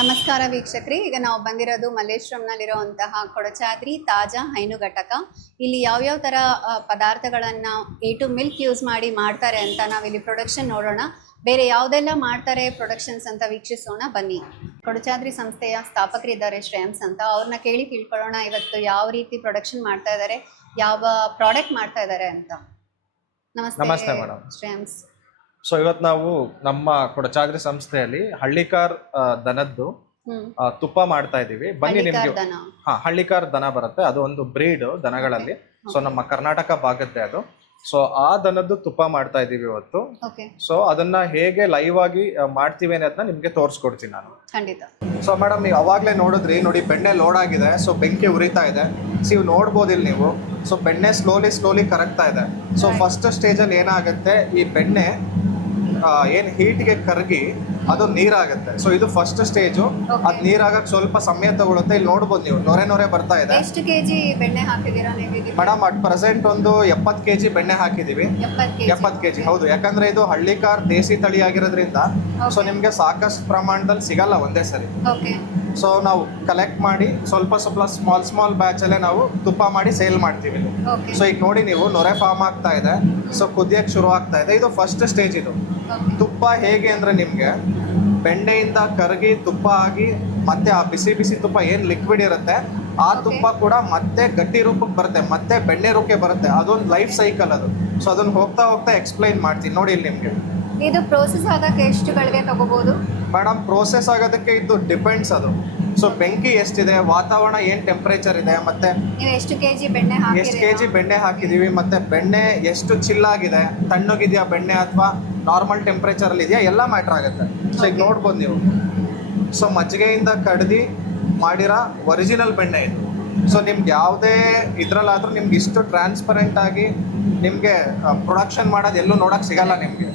ನಮಸ್ಕಾರ ವೀಕ್ಷಕರೇ, ಈಗ ನಾವು ಬಂದಿರೋದು ಮಲ್ಲೇಶ್ವರಂನಲ್ಲಿರುವಂತಹ ಕೊಡಚಾದ್ರಿ ತಾಜಾ ಹೈನು ಘಟಕ. ಇಲ್ಲಿ ಯಾವ್ಯಾವ ಥರ ಪದಾರ್ಥಗಳನ್ನು ಎ ಟು ಮಿಲ್ಕ್ ಯೂಸ್ ಮಾಡಿ ಮಾಡ್ತಾರೆ ಅಂತ ನಾವಿಲ್ಲಿ ಪ್ರೊಡಕ್ಷನ್ ನೋಡೋಣ. ಬೇರೆ ಯಾವುದೆಲ್ಲ ಮಾಡ್ತಾರೆ ಪ್ರೊಡಕ್ಷನ್ಸ್ ಅಂತ ವೀಕ್ಷಿಸೋಣ ಬನ್ನಿ. ಕೊಡಚಾದ್ರಿ ಸಂಸ್ಥೆಯ ಸ್ಥಾಪಕರಿದ್ದಾರೆ ಶ್ರೇಯಂಸ್ ಅಂತ, ಅವ್ರನ್ನ ಕೇಳಿ ತಿಳ್ಕೊಳ್ಳೋಣ ಇವತ್ತು ಯಾವ ರೀತಿ ಪ್ರೊಡಕ್ಷನ್ ಮಾಡ್ತಾ ಇದ್ದಾರೆ, ಯಾವ ಪ್ರಾಡಕ್ಟ್ ಮಾಡ್ತಾ ಇದ್ದಾರೆ ಅಂತ. ನಮಸ್ತೆ ಮೇಡಮ್. ಶ್ರೇಯಂಸ್. ಸೊ ಇವತ್ತು ನಾವು ನಮ್ಮ ಕೊಡಚಾದ್ರಿ ಸಂಸ್ಥೆಯಲ್ಲಿ ಹಳ್ಳಿಕಾರ್ ದನದ್ದು ತುಪ್ಪ ಮಾಡ್ತಾ ಇದೀವಿ. ಬನ್ನಿ ನಿಮ್ಗೆ ಹಳ್ಳಿಕಾರ್ ದನ ಬರುತ್ತೆ, ಅದು ಒಂದು ಬ್ರೀಡ್ ದನಗಳಲ್ಲಿ. ಸೊ ನಮ್ಮ ಕರ್ನಾಟಕ ಭಾಗದ್ದೇ ಅದು. ಸೊ ಆ ದನದ್ದು ತುಪ್ಪ ಮಾಡ್ತಾ ಇದೀವಿ ಇವತ್ತು. ಸೊ ಅದನ್ನ ಹೇಗೆ ಲೈವ್ ಆಗಿ ಮಾಡ್ತೀವಿ ಅನ್ನೋದನ್ನ ನಿಮ್ಗೆ ತೋರಿಸ್ಕೊಡ್ತೀನಿ ನಾನು. ಸೊ ಮೇಡಮ್, ನೀವು ಅವಾಗ್ಲೇ ನೋಡಿದ್ರಿ ನೋಡಿ, ಬೆಣ್ಣೆ ಲೋಡ್ ಆಗಿದೆ. ಸೊ ಬೆಂಕಿ ಉರಿತಾ ಇದೆ. ನೀವು ನೋಡ್ಬೋದಿಲ್ಲ ನೀವು. ಸೊ ಬೆಣ್ಣೆ ಸ್ಲೋಲಿ ಕರಗ್ತಾ ಇದೆ. ಸೊ ಫಸ್ಟ್ ಸ್ಟೇಜ್ ಅಲ್ಲಿ ಏನಾಗುತ್ತೆ, ಈ ಬೆಣ್ಣೆ ಏನ್ ಹೀಟ್ಗೆ ಕರಗಿ ಅದು ನೀರಾಗುತ್ತೆ. ಸೊ ಇದು ಫಸ್ಟ್ ಸ್ಟೇಜು. ಅದ್ ನೀರಾಗಕ್ ಸ್ವಲ್ಪ ಸಮಯ ತಗೊಳುತ್ತೆ. ಇಲ್ಲಿ ನೋಡ್ಬೋದು ನೀವು, ನೊರೆ ಬರ್ತಾ ಇದೆ. ಎಷ್ಟು ಕೆಜಿ ಬೆಣ್ಣೆ ಹಾಕಿದೀರಾ ಮೇಡಮ್? ಅಟ್ ಪ್ರೆಸೆಂಟ್ ಒಂದು 70 kg ಬೆಣ್ಣೆ ಹಾಕಿದೀವಿ. 70 kg, ಹೌದು. ಯಾಕಂದ್ರೆ ಇದು ಹಳ್ಳಿಕಾರ್ ದೇಸಿ ತಳಿ ಆಗಿರೋದ್ರಿಂದ ಸೊ ನಿಮ್ಗೆ ಸಾಕಷ್ಟು ಪ್ರಮಾಣದಲ್ಲಿ ಸಿಗಲ್ಲ ಒಂದೇ ಸರಿ. ಸೊ ನಾವು ಕಲೆಕ್ಟ್ ಮಾಡಿ ಸ್ವಲ್ಪ ಸ್ಮಾಲ್ ಬ್ಯಾಚ್ ಅಲ್ಲೇ ನಾವು ತುಪ್ಪ ಮಾಡಿ ಸೇಲ್ ಮಾಡ್ತೀವಿ. ಸೊ ಈಗ ನೋಡಿ ನೀವು, ನೊರೆ ಫಾರ್ಮ್ ಆಗ್ತಾ ಇದೆ. ಸೊ ಕುದಿಯಕ್ಕೆ ಶುರು ಆಗ್ತಾ ಇದೆ. ಇದು ಫಸ್ಟ್ ಸ್ಟೇಜ್. ಇದು ತುಪ್ಪ ಹೇಗೆ ಅಂದ್ರೆ ನಿಮ್ಗೆ ಬೆಣ್ಣೆಯಿಂದ ಕರಗಿ ತುಪ್ಪ ಆಗಿ ಮತ್ತೆ ಆ ಬಿಸಿ ತುಪ್ಪ ಏನ್ ಲಿಕ್ವಿಡ್ ಇರುತ್ತೆ ಆ ತುಪ್ಪ ಕೂಡ ಮತ್ತೆ ಗಟ್ಟಿ ರೂಪಕ್ಕೆ ಬರುತ್ತೆ, ಮತ್ತೆ ಬೆಣ್ಣೆ ರೂಪಕ್ಕೆ ಬರುತ್ತೆ. ಅದೊಂದು ಲೈಫ್ ಸೈಕಲ್ ಅದು. ಸೊ ಅದನ್ನ ಹೋಗ್ತಾ ಎಕ್ಸ್ಪ್ಲೈನ್ ಮಾಡ್ತೀನಿ ನೋಡಿ ಇಲ್ಲಿ ನಿಮ್ಗೆ. ಇದು ಪ್ರೋಸೆಸ್ ಆಗಕ್ಕೆ ಎಷ್ಟು ಗಳಿಗೆ ತಗೋಬಹುದು ಮೇಡಮ್? ಪ್ರೋಸೆಸ್ ಆಗೋದಕ್ಕೆ ಇದು ಡಿಪೆಂಡ್ಸ್ ಅದು. ಸೊ ಬೆಂಕಿ ಎಷ್ಟಿದೆ, ವಾತಾವರಣ ಏನ್ ಟೆಂಪರೇಚರ್ ಇದೆ, ಮತ್ತೆ ಎಷ್ಟು ಕೆಜಿ ಬೆಣ್ಣೆ ಹಾಕಿದೀವಿ, ಮತ್ತೆ ಬೆಣ್ಣೆ ಎಷ್ಟು ಚಿಲ್ಲಾಗಿದೆ, ತಣ್ಣಗಿದೆಯಾ ಬೆಣ್ಣೆ ಅಥವಾ ನಾರ್ಮಲ್ ಟೆಂಪರೇಚರ್ ಅಲ್ಲಿ ಇದೆಯಾ, ಎಲ್ಲ ಮ್ಯಾಟರ್ ಆಗುತ್ತೆ. ಸೊ ಈಗ ನೋಡ್ಬೋದು ನೀವು. ಸೊ ಮಜ್ಜಿಗೆಯಿಂದ ಕಡ್ದಿ ಮಾಡಿರೋ ಒರಿಜಿನಲ್ ಬೆಣ್ಣೆ ಇದು. ಸೊ ನಿಮ್ಗೆ ಯಾವುದೇ ಇದ್ರಲ್ಲಾದ್ರೂ ನಿಮ್ಗೆ ಇಷ್ಟು ಟ್ರಾನ್ಸ್ಪರೆಂಟ್ ಆಗಿ ನಿಮ್ಗೆ ಪ್ರೊಡಕ್ಷನ್ ಮಾಡೋದು ಎಲ್ಲೂ ನೋಡಕ್ ಸಿಗಲ್ಲ ನಿಮ್ಗೆ.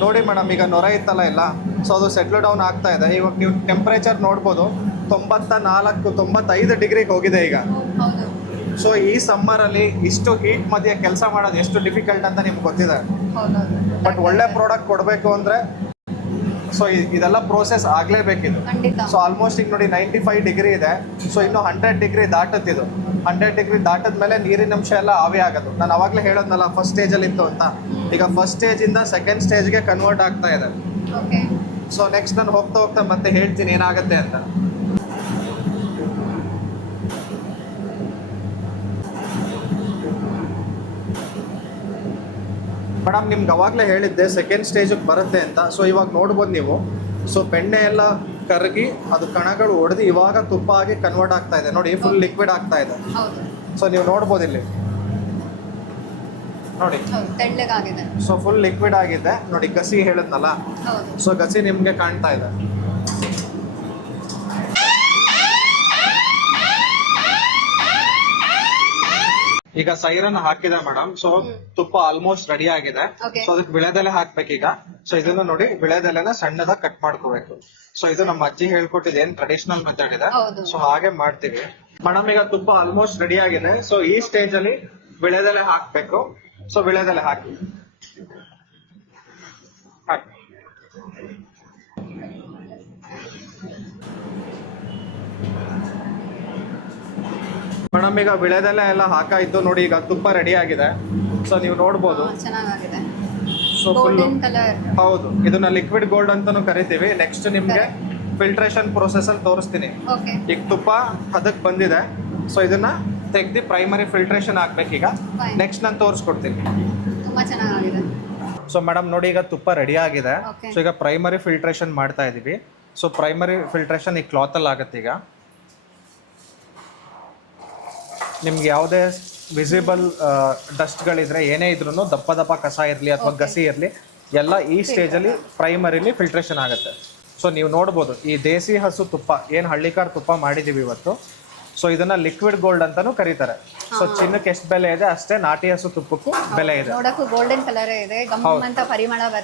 ನೋಡಿ ಮೇಡಮ್, ಈಗ ನೊರೆ ಇತ್ತಲ್ಲ ಎಲ್ಲ, ಸೊ ಅದು ಸೆಟ್ಲ್ ಡೌನ್ ಆಗ್ತಾ ಇದೆ. ಇವಾಗ ನೀವು ಟೆಂಪರೇಚರ್ ನೋಡ್ಬೋದು, 94-95 ಡಿಗ್ರಿಗೆ ಹೋಗಿದೆ ಈಗ. ಸೊ ಈ ಸಮ್ಮರಲ್ಲಿ ಇಷ್ಟು ಹೀಟ್ ಮಧ್ಯೆ ಕೆಲಸ ಮಾಡೋದು ಎಷ್ಟು ಡಿಫಿಕಲ್ಟ್ ಅಂತ ನಿಮ್ಗೆ ಗೊತ್ತಿದೆ. ಬಟ್ ಒಳ್ಳೆ ಪ್ರಾಡಕ್ಟ್ ಕೊಡಬೇಕು ಅಂದರೆ ಸೊ ಇದೆಲ್ಲ ಪ್ರೋಸೆಸ್ ಆಗಲೇಬೇಕಿದು. ಸೊ ಆಲ್ಮೋಸ್ಟ್ ಈಗ ನೋಡಿ 95 ಡಿಗ್ರಿ ಇದೆ. ಸೊ ಇನ್ನು 100 ಡಿಗ್ರಿ ದಾಟತ್ತಿದು. 100 ಡಿಗ್ರಿ ದಾಟದ್ಮೇಲೆ ನೀರಿನ ಅಂಶ ಎಲ್ಲ ಆವಿ ಆಗೋದು. ನಾನು ಅವಾಗಲೇ ಹೇಳೋದ್ನಲ್ಲ ಫಸ್ಟ್ ಸ್ಟೇಜಲ್ಲಿ ಇತ್ತು ಅಂತ. ಈಗ ಫಸ್ಟ್ ಸ್ಟೇಜಿಂದ ಸೆಕೆಂಡ್ ಸ್ಟೇಜ್ಗೆ ಕನ್ವರ್ಟ್ ಆಗ್ತಾ ಇದೆ. ಸೊ ನೆಕ್ಸ್ಟ್ ನಾನು ಹೋಗ್ತಾ ಮತ್ತೆ ಹೇಳ್ತೀನಿ ಏನಾಗುತ್ತೆ ಅಂತ. ಮೇಡಮ್, ನಿಮ್ಗೆ ಅವಾಗಲೇ ಹೇಳಿದ್ದೆ ಸೆಕೆಂಡ್ ಸ್ಟೇಜಿಗೆ ಬರುತ್ತೆ ಅಂತ. ಸೊ ಇವಾಗ ನೋಡ್ಬೋದು ನೀವು. ಸೊ ಬೆಣ್ಣೆ ಎಲ್ಲ ಕರಗಿ ಅದು ಕಣಗಳು ಹೊಡೆದು ಇವಾಗ ತುಪ್ಪ ಆಗಿ ಕನ್ವರ್ಟ್ ಆಗ್ತಾ ಇದೆ ನೋಡಿ. ಫುಲ್ ಲಿಕ್ವಿಡ್ ಆಗ್ತಾ ಇದೆ. ಸೊ ನೀವು ನೋಡ್ಬೋದು ಇಲ್ಲಿ ನೋಡಿ. ಸೊ ಫುಲ್ ಲಿಕ್ವಿಡ್ ಆಗಿದೆ ನೋಡಿ. ಗಸಿ ಹೇಳಿದ್ನಲ್ಲ, ಸೊ ಗಸಿ ನಿಮ್ಗೆ ಕಾಣ್ತಾ ಇದೆ. ಈಗ ಸೈರನ್ ಹಾಕಿದೆ ಮೇಡಮ್. ಸೊ ತುಪ್ಪ ಆಲ್ಮೋಸ್ಟ್ ರೆಡಿ ಆಗಿದೆ. ಸೊ ಅದಕ್ಕೆ ವಿಳೆದೆಲೆ ಹಾಕ್ಬೇಕೀಗ. ಸೊ ಇದನ್ನ ನೋಡಿ, ವಿಳೆದೆಲೆನ ಸಣ್ಣದಾಗಿ ಕಟ್ ಮಾಡ್ಕೋಬೇಕು. ಸೊ ಇದು ನಮ್ಮ ಅಜ್ಜಿ ಹೇಳ್ಕೊಟ್ಟಿದೆ, ಏನ್ ಟ್ರೆಡಿಷನಲ್ ಮೆಥಡ್ ಇದೆ. ಸೊ ಹಾಗೆ ಮಾಡ್ತೀವಿ ಮೇಡಮ್. ಈಗ ತುಪ್ಪ ಆಲ್ಮೋಸ್ಟ್ ರೆಡಿ ಆಗಿದೆ. ಸೊ ಈ ಸ್ಟೇಜ್ ಅಲ್ಲಿ ವಿಳೆದೆಲೆ ಹಾಕ್ಬೇಕು. ಸೊ ವಿಳೆದೆಲೆ ಹಾಕಿ ಮೇಡಮ್, ಈಗ ವಿಳೆದೆಲೆ ಎಲ್ಲ ಹಾಕಾಯ್ತು ನೋಡಿ. ಈಗ ತುಪ್ಪ ರೆಡಿ ಆಗಿದೆ. ಸೊ ನೀವು ನೋಡ್ಬೋದು. ಸೊ ಫುಲ್ ಹೌದು, ಇದನ್ನ ಲಿಕ್ವಿಡ್ ಗೋಲ್ಡ್ ಅಂತಾನು ಕರಿತೀವಿ. ನೆಕ್ಸ್ಟ್ ನಿಮ್ಗೆ ಫಿಲ್ಟ್ರೇಷನ್ ಪ್ರೊಸೆಸ್ ಅಲ್ಲಿ ತೋರಿಸ್ತೀನಿ. ಈಗ ತುಪ್ಪ ಹದಕ್ ಬಂದಿದೆ. ಸೊ ಇದನ್ನ ತೆಗ್ದು ಪ್ರೈಮರಿ ಫಿಲ್ಟ್ರೇಷನ್ ಹಾಕ್ಬೇಕೀಗ. ನೆಕ್ಸ್ಟ್ ನಾನು ತೋರಿಸ್ಕೊಡ್ತೀನಿ. ಸೊ ಮೇಡಮ್ ನೋಡಿ, ಈಗ ತುಪ್ಪ ರೆಡಿ ಆಗಿದೆ. ಸೊ ಈಗ ಪ್ರೈಮರಿ ಫಿಲ್ಟ್ರೇಷನ್ ಮಾಡ್ತಾ ಇದೀವಿ. ಸೊ ಪ್ರೈಮರಿ ಫಿಲ್ಟ್ರೇಷನ್ ಈ ಕ್ಲಾತ್ ಅಲ್ಲಿ ಆಗುತ್ತೆ. ಈಗ ನಿಮ್ಗೆ ಯಾವುದೇ ವಿಸಿಬಲ್ ಡಸ್ಟ್ಗಳಿದ್ರೆ, ಏನೇ ಇದ್ರೂ, ದಪ್ಪ ಕಸ ಇರಲಿ ಅಥವಾ ಗಸಿ ಇರಲಿ, ಎಲ್ಲ ಈ ಸ್ಟೇಜಲ್ಲಿ ಪ್ರೈಮರಿಲಿ ಫಿಲ್ಟ್ರೇಷನ್ ಆಗುತ್ತೆ. ಸೊ ನೀವು ನೋಡ್ಬೋದು, ಈ ದೇಸಿ ಹಸು ತುಪ್ಪ ಏನು ಹಳ್ಳಿಕಾರ್ ತುಪ್ಪ ಮಾಡಿದ್ದೀವಿ ಇವತ್ತು. ಸೊ ಇದನ್ನ ಲಿಕ್ವಿಡ್ ಗೋಲ್ಡ್ ಅಂತಾನು ಕರೀತಾರೆ. ಸೊ ಚಿನ್ನಕ್ಕೆ ಎಷ್ಟು ಬೆಲೆ ಇದೆ ಅಷ್ಟೇ ನಾಟಿ ಹಸು ತುಪ್ಪಕ್ಕೂ ಬೆಲೆ ಇದೆ.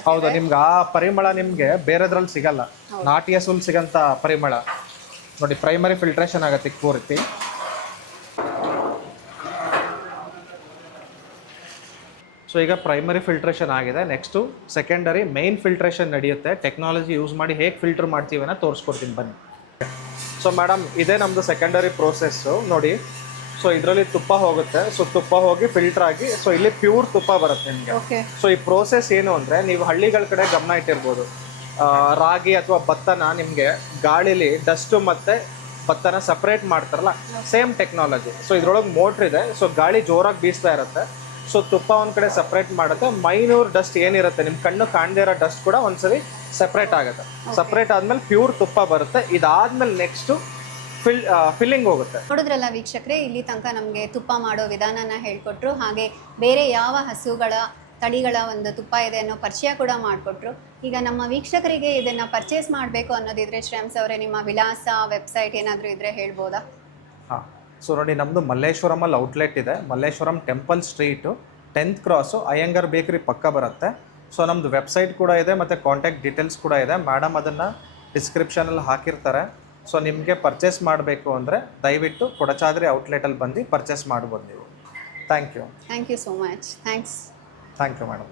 ಹೌದು, ನಿಮ್ಗೆ ಆ ಪರಿಮಳ ನಿಮ್ಗೆ ಬೇರೆದ್ರಲ್ಲಿ ಸಿಗಲ್ಲ. ನಾಟಿ ಹಸುಲ್ ಸಿಗಂತ ಪರಿಮಳ ನೋಡಿ. ಪ್ರೈಮರಿ ಫಿಲ್ಟ್ರೇಷನ್ ಆಗತ್ತೆ ಪೂರ್ತಿ. ಸೊ ಈಗ ಪ್ರೈಮರಿ ಫಿಲ್ಟ್ರೇಷನ್ ಆಗಿದೆ, ನೆಕ್ಸ್ಟು ಸೆಕೆಂಡರಿ ಮೈನ್ ಫಿಲ್ಟ್ರೇಷನ್ ನಡೆಯುತ್ತೆ. ಟೆಕ್ನಾಲಜಿ ಯೂಸ್ ಮಾಡಿ ಹೇಗೆ ಫಿಲ್ಟರ್ ಮಾಡ್ತೀವಿ ಅನ್ನೋ ತೋರಿಸ್ಕೊಡ್ತೀನಿ ಬನ್ನಿ. ಸೊ ಮೇಡಮ್ ಇದೇ ನಮ್ಮದು ಸೆಕೆಂಡರಿ ಪ್ರೋಸೆಸ್ಸು ನೋಡಿ. ಸೊ ಇದರಲ್ಲಿ ತುಪ್ಪ ಹೋಗುತ್ತೆ, ಸೊ ತುಪ್ಪ ಹೋಗಿ ಫಿಲ್ಟರ್ ಆಗಿ ಸೊ ಇಲ್ಲಿ ಪ್ಯೂರ್ ತುಪ್ಪ ಬರುತ್ತೆ ನಿಮಗೆ. ಸೊ ಈ ಪ್ರೋಸೆಸ್ ಏನು ಅಂದರೆ, ನೀವು ಹಳ್ಳಿಗಳ ಕಡೆ ಗಮನ ಇಟ್ಟಿರ್ಬೋದು, ರಾಗಿ ಅಥವಾ ಭತ್ತನ ನಿಮಗೆ ಗಾಳಿಲಿ ಡಸ್ಟು ಮತ್ತು ಭತ್ತನ ಸಪ್ರೇಟ್ ಮಾಡ್ತಾರಲ್ಲ, ಸೇಮ್ ಟೆಕ್ನಾಲಜಿ. ಸೊ ಇದ್ರೊಳಗೆ ಮೋಟ್ರ್ ಇದೆ, ಸೊ ಗಾಳಿ ಜೋರಾಗಿ ಬೀಸ್ತಾ ಇರುತ್ತೆ. ಸೊ ತುಪ್ಪ ಒಂದು ಕಡೆ ಸಪ್ರೇಟ್ ಮಾಡುತ್ತೆ, ಮೈನೂರು ಡಸ್ಟ್ ಏನಿರುತ್ತೆ ನಿಮ್ಮ ಕಣ್ಣು ಕಾಣದೇ ಇರೋ ಡಸ್ಟ್ ಕೂಡ ಒಂದ್ಸರಿ ಸಪ್ರೇಟ್ ಆಗುತ್ತೆ. ಸಪ್ರೇಟ್ ಆದ್ಮೇಲೆ ಪ್ಯೂರ್ ತುಪ್ಪ ಬರುತ್ತೆ. ಇದಾದ್ಮೇಲೆ ನೆಕ್ಸ್ಟು ಫಿಲ್ಲಿಂಗ್ ಹೋಗುತ್ತೆ. ನೋಡಿದ್ರಲ್ಲ ವೀಕ್ಷಕರೇ, ಇಲ್ಲಿ ತನಕ ನಮಗೆ ತುಪ್ಪ ಮಾಡೋ ವಿಧಾನನ ಹೇಳ್ಕೊಟ್ರು, ಹಾಗೆ ಬೇರೆ ಯಾವ ಹಸುಗಳ ತಳಿಗಳ ಒಂದು ತುಪ್ಪ ಇದೆ ಅನ್ನೋ ಪರಿಚಯ ಕೂಡ ಮಾಡಿಕೊಟ್ರು. ಈಗ ನಮ್ಮ ವೀಕ್ಷಕರಿಗೆ ಇದನ್ನು ಪರ್ಚೇಸ್ ಮಾಡಬೇಕು ಅನ್ನೋದಿದ್ರೆ ಶ್ರೇಯಸ್ ಅವರೇ, ನಿಮ್ಮ ವಿಳಾಸ, ವೆಬ್ಸೈಟ್ ಏನಾದರೂ ಇದ್ದರೆ ಹೇಳ್ಬೋದಾ? ಹಾಂ, ಸೊ ನೋಡಿ ನಮ್ಮದು ಮಲ್ಲೇಶ್ವರಮಲ್ಲಿ ಔಟ್ಲೆಟ್ ಇದೆ. Malleshwaram temple street 10th cross Iyengar bakery ಪಕ್ಕ ಬರುತ್ತೆ. ಸೊ ನಮ್ಮದು ವೆಬ್ಸೈಟ್ ಕೂಡ ಇದೆ ಮತ್ತು ಕಾಂಟ್ಯಾಕ್ಟ್ ಡೀಟೇಲ್ಸ್ ಕೂಡ ಇದೆ. ಮೇಡಮ್ ಅದನ್ನು ಡಿಸ್ಕ್ರಿಪ್ಷನಲ್ಲಿ ಹಾಕಿರ್ತಾರೆ. ಸೊ ನಿಮಗೆ ಪರ್ಚೇಸ್ ಮಾಡಬೇಕು ಅಂದರೆ ದಯವಿಟ್ಟು ಕೊಡಚಾದ್ರಿ ಔಟ್ಲೆಟಲ್ಲಿ ಬಂದು ಪರ್ಚೇಸ್ ಮಾಡ್ಬೋದು ನೀವು. Thank you so much. Thanks. Thank you madam.